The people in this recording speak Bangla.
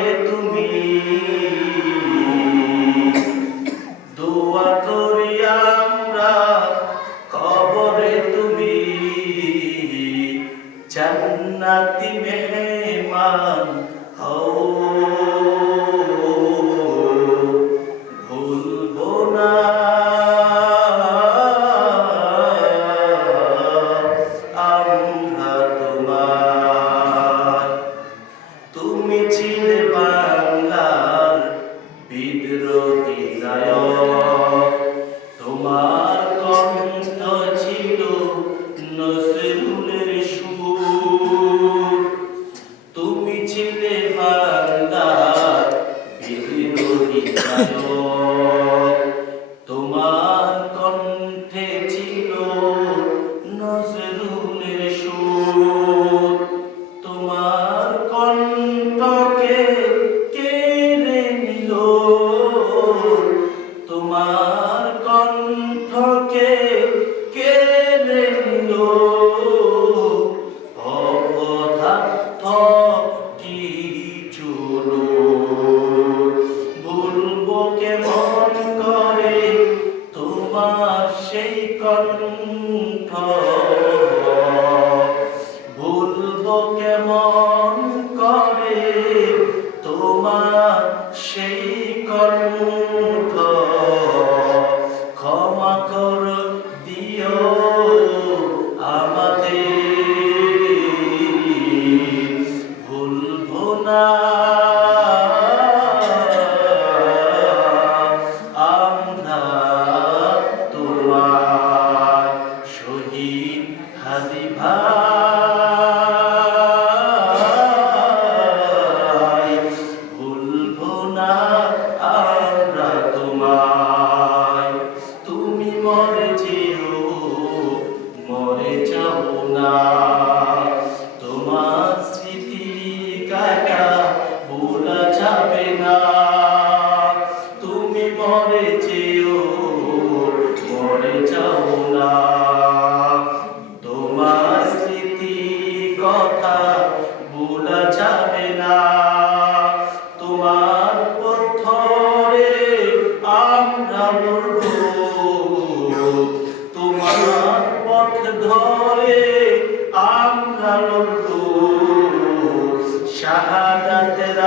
মরে তুমি দোয়া করি আমরা কবরে তুমি জান্নাতি মেহমান হও ভুলবো না আমরা তোমার। তুমি ছিলে বাংলার বিদ্রোহী নায়ক, তোমার কণ্ঠ ছিল নজরুলের সুর। তুমি ছিলে বাংলার বিদ্রোহী নায়ক, তোমার কণ্ঠে ছিল নজরুলের সুর। তোমার কণ্ঠকে কেড়ে নিল, তোমার কণ্ঠকে কেড়ে নিল অপদার্থ কিছু লোক। ভুলবো কেমন করে তোমার সেই কণ্ঠ, ভুলবো কেমন করে তোমার সেই কণ্ঠ। ক্ষমা কর দিও আমাদের, ভুলবো না আমরা তোমার। শহীদ হাদি ভাই, ভুলবো না আমরা তোমায়। তুমি মরে যেও, মরে যাও না, তোমার স্মৃতি কাটা ভোলা যাবে না। তুমি মরে যেও, মরে যাও না, তোমার স্মৃতি কথা ভোলা যাবে না। তোমার পথ ধরে আমরা লড়বো, তোমার পথ ধরে আমরা লড়বো। শাহাদাতের